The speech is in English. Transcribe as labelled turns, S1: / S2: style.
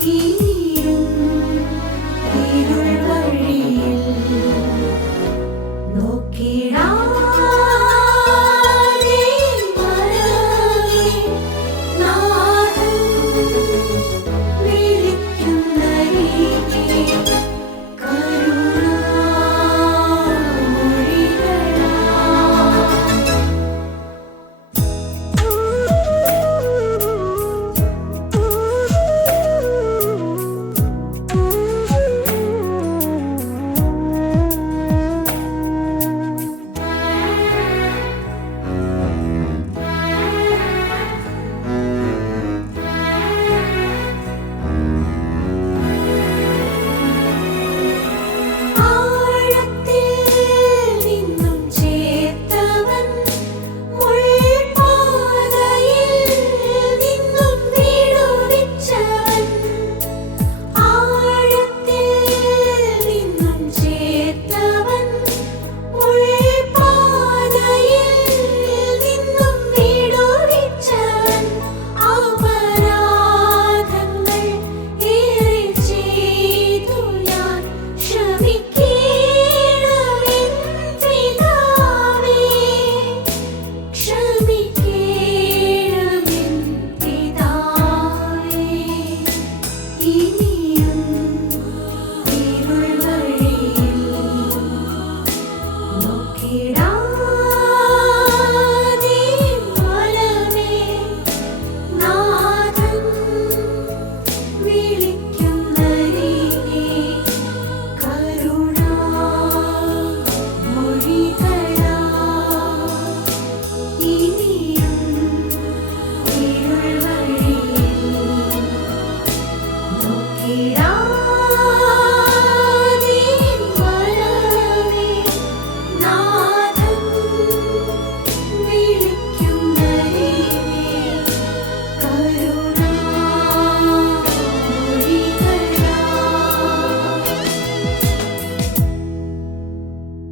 S1: Mm-hmm.